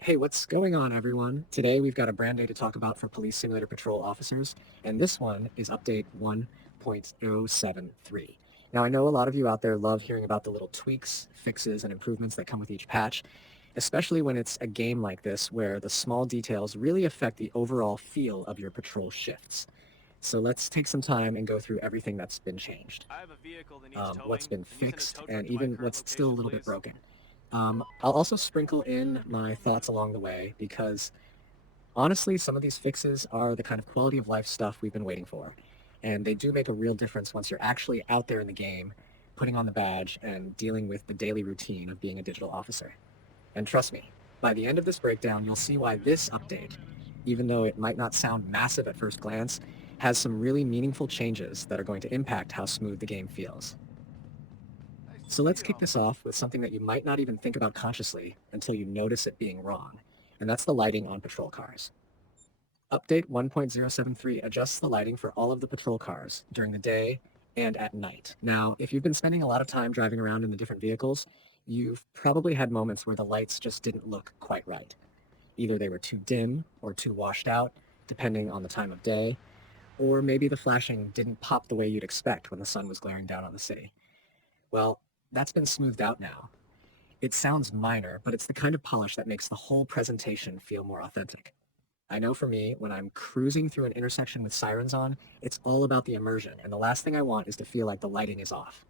Hey, what's going on, everyone? Today we've got a brand day to talk about for Police Simulator Patrol officers, and this one is update 1.073. Now, I know a lot of you out there love hearing about the little tweaks, fixes, and improvements that come with each patch, especially when it's a game like this where the small details really affect the overall feel of your patrol shifts. So let's take some time and go through everything that's been changed, I have a vehicle that needs what's towing. been Can you send a fixed, tow truck and to my even current what's still a location, little bit please? broken. I'll also sprinkle in my thoughts along the way because honestly, some of these fixes are the kind of quality of life stuff we've been waiting for. And they do make a real difference once you're actually out there in the game, putting on the badge and dealing with the daily routine of being a digital officer. And trust me, by the end of this breakdown, you'll see why this update, even though it might not sound massive at first glance, has some really meaningful changes that are going to impact how smooth the game feels. Nice to So see let's you, kick this officer. off with something that you might not even think about consciously until you notice it being wrong, and that's the lighting on patrol cars. Update 1.073 adjusts the lighting for all of the patrol cars during the day and at night. Now, if you've been spending a lot of time driving around in the different vehicles, you've probably had moments where the lights just didn't look quite right. Either they were too dim or too washed out, depending on the time of day, or maybe the flashing didn't pop the way you'd expect when the sun was glaring down on the city. Well, that's been smoothed out now. It sounds minor, but it's the kind of polish that makes the whole presentation feel more authentic. I know for me, when I'm cruising through an intersection with sirens on, it's all about the immersion, and the last thing I want is to feel like the lighting is off.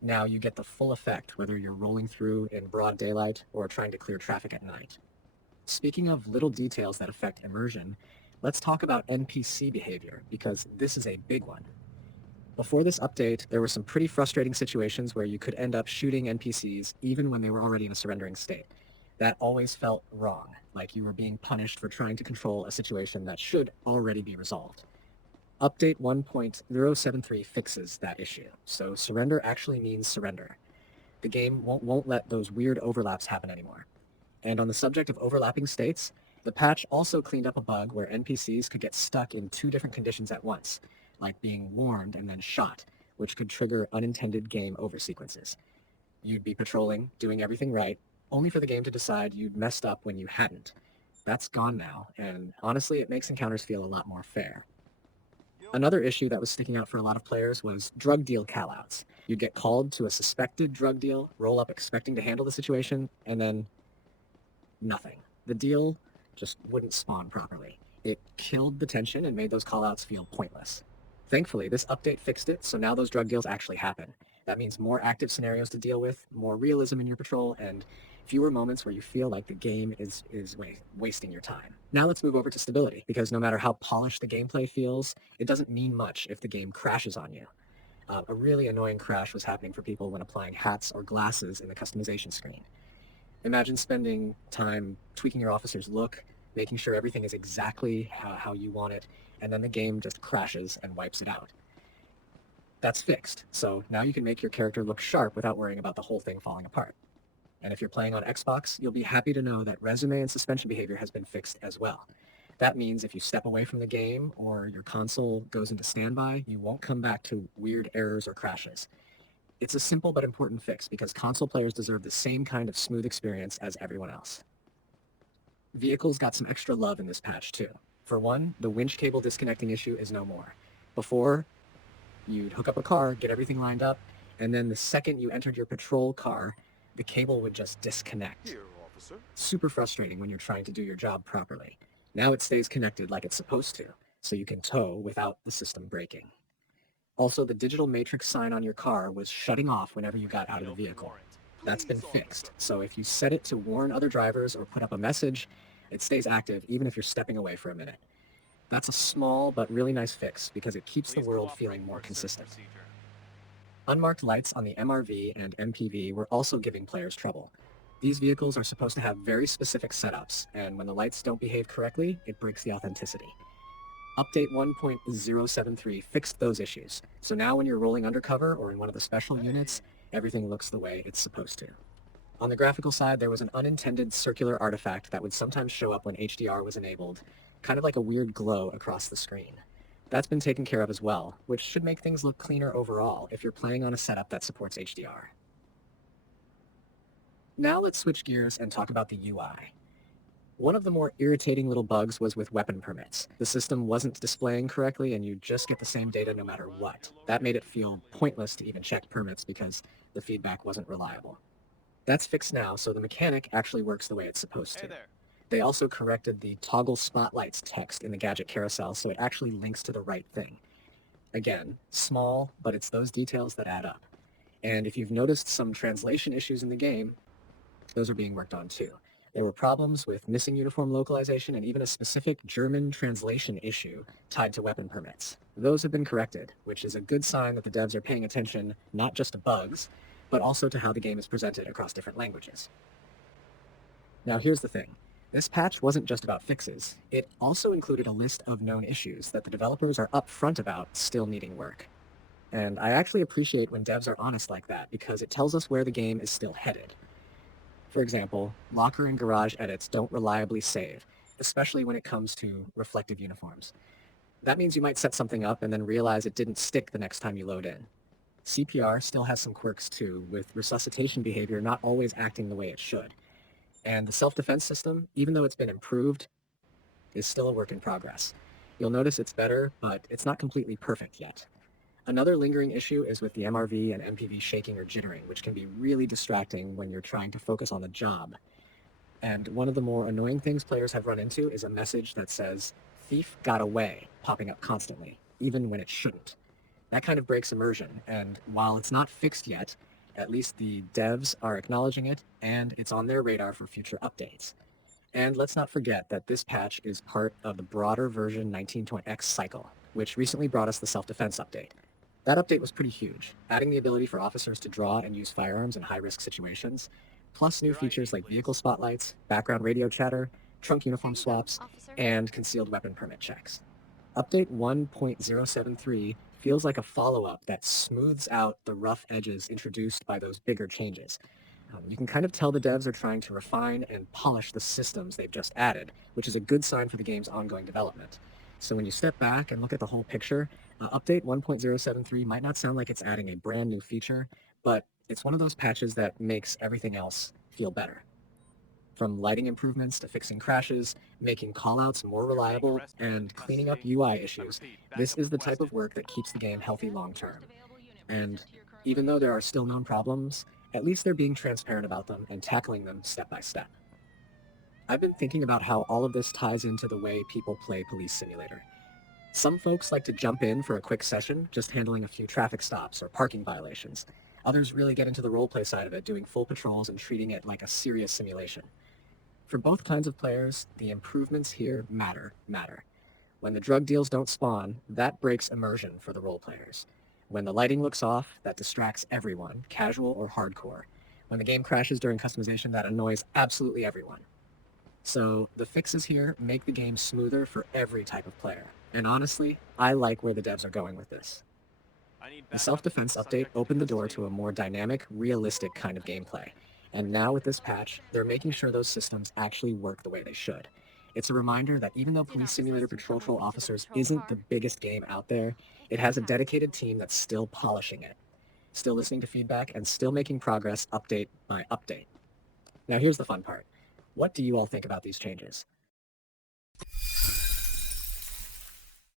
Now you get the full effect whether you're rolling through in broad daylight or trying to clear traffic at night. Speaking of little details that affect immersion, let's talk about NPC behavior, because this is a big one. Before this update, there were some pretty frustrating situations where you could end up shooting NPCs even when they were already in a surrendering state. That always felt wrong, like you were being punished for trying to control a situation that should already be resolved. Update 1.073 fixes that issue, so surrender actually means surrender. The game won't let those weird overlaps happen anymore. And on the subject of overlapping states, the patch also cleaned up a bug where NPCs could get stuck in two different conditions at once, like being warned and then shot, which could trigger unintended game over sequences. You'd be patrolling, doing everything right, only for the game to decide you'd messed up when you hadn't. That's gone now, and honestly, it makes encounters feel a lot more fair. Yo. Another issue that was sticking out for a lot of players was drug deal callouts. You'd get called to a suspected drug deal, roll up expecting to handle the situation, and then nothing. The deal just wouldn't spawn properly. It killed the tension and made those callouts feel pointless. Thankfully, this update fixed it, so now those drug deals actually happen. That means more active scenarios to deal with, more realism in your patrol, and fewer moments where you feel like the game is wasting your time. Now let's move over to stability, because no matter how polished the gameplay feels, it doesn't mean much if the game crashes on you. A really annoying crash was happening for people when applying hats or glasses in the customization screen. Imagine spending time tweaking your officer's look, making sure everything is exactly how you want it, and then the game just crashes and wipes it out. That's fixed, so now you can make your character look sharp without worrying about the whole thing falling apart. And if you're playing on Xbox, you'll be happy to know that resume and suspension behavior has been fixed as well. That means if you step away from the game or your console goes into standby, you won't come back to weird errors or crashes. It's a simple but important fix because console players deserve the same kind of smooth experience as everyone else. Vehicles got some extra love in this patch too. For one, the winch cable disconnecting issue is no more. Before, you'd hook up a car, get everything lined up, and then the second you entered your patrol car, the cable would just disconnect. Here, officer. Super frustrating when you're trying to do your job properly. Now it stays connected like it's supposed to, so you can tow without the system breaking. Also, the digital matrix sign on your car was shutting off whenever you got out of the Need open vehicle. warrant. That's been Please, officer. fixed, so if you set it to warn other drivers or put up a message, it stays active even if you're stepping away for a minute. That's a small but really nice fix because it keeps the Please world cooperate feeling more for a certain consistent. procedure. Unmarked lights on the MRV and MPV were also giving players trouble. These vehicles are supposed to have very specific setups, and when the lights don't behave correctly, it breaks the authenticity. Update 1.073 fixed those issues, so now when you're rolling undercover or in one of the special Hey. units, everything looks the way it's supposed to. On the graphical side, there was an unintended circular artifact that would sometimes show up when HDR was enabled, kind of like a weird glow across the screen. That's been taken care of as well, which should make things look cleaner overall if you're playing on a setup that supports HDR. Now let's switch gears and talk about the UI. One of the more irritating little bugs was with weapon permits. The system wasn't displaying correctly and you just get the same data no matter what. That made it feel pointless to even check permits because the feedback wasn't reliable. That's fixed now, so the mechanic actually works the way it's supposed Hey to. there. They also corrected the toggle spotlights text in the gadget carousel so it actually links to the right thing. Again, small, but it's those details that add up. And if you've noticed some translation issues in the game, those are being worked on too. There were problems with missing uniform localization and even a specific German translation issue tied to weapon permits. Those have been corrected, which is a good sign that the devs are paying attention not just to bugs, but also to how the game is presented across different languages. Now here's the thing. This patch wasn't just about fixes. It also included a list of known issues that the developers are upfront about still needing work. And I actually appreciate when devs are honest like that because it tells us where the game is still headed. For example, locker and garage edits don't reliably save, especially when it comes to reflective uniforms. That means you might set something up and then realize it didn't stick the next time you load in. CPR still has some quirks too, with resuscitation behavior not always acting the way it should. And the self-defense system, even though it's been improved, is still a work in progress. You'll notice it's better, but it's not completely perfect yet. Another lingering issue is with the MRV and MPV shaking or jittering, which can be really distracting when you're trying to focus on the job. And one of the more annoying things players have run into is a message that says, "Thief got away," popping up constantly, even when it shouldn't. That kind of breaks immersion, and while it's not fixed yet, at least the devs are acknowledging it, and it's on their radar for future updates. And let's not forget that this patch is part of the broader version 19.x cycle, which recently brought us the self-defense update. That update was pretty huge, adding the ability for officers to draw and use firearms in high-risk situations, plus new Your features ID, like vehicle please. spotlights, background radio chatter, trunk uniform Here you go, swaps, officer. and concealed weapon permit checks. Update 1.073 feels like a follow-up that smooths out the rough edges introduced by those bigger changes. You can kind of tell the devs are trying to refine and polish the systems they've just added, which is a good sign for the game's ongoing development. So when you step back and look at the whole picture, Update 1.073 might not sound like it's adding a brand new feature, but it's one of those patches that makes everything else feel better. From lighting improvements to fixing crashes, making callouts more You're being reliable, arrested for and cleaning up custody. UI I issues, repeat, this backup is the type requested. of work that keeps the game healthy long term. First available unit, please And enter your current even though there are location. still known problems, at least they're being transparent about them and tackling them step by step. I've been thinking about how all of this ties into the way people play Police Simulator. Some folks like to jump in for a quick session, just handling a few traffic stops or parking violations. Others really get into the roleplay side of it, doing full patrols and treating it like a serious simulation. For both kinds of players, the improvements here matter. When the drug deals don't spawn, that breaks immersion for the role players. When the lighting looks off, that distracts everyone, casual or hardcore. When the game crashes during customization, that annoys absolutely everyone. So the fixes here make the game smoother for every type of player. And honestly, I like where the devs are going with this. I need The backup. self-defense update Subject in opened the door custody. to a more dynamic, realistic kind of gameplay. And now with this patch, they're making sure those systems actually work the way they should. It's a reminder that even though Do Police not Simulator resist from Patrol moving to the Officers patrol isn't the car. biggest game out there, it has a dedicated team that's still polishing it, still listening to feedback, and still making progress update by update. Now here's the fun part. What do you all think about these changes?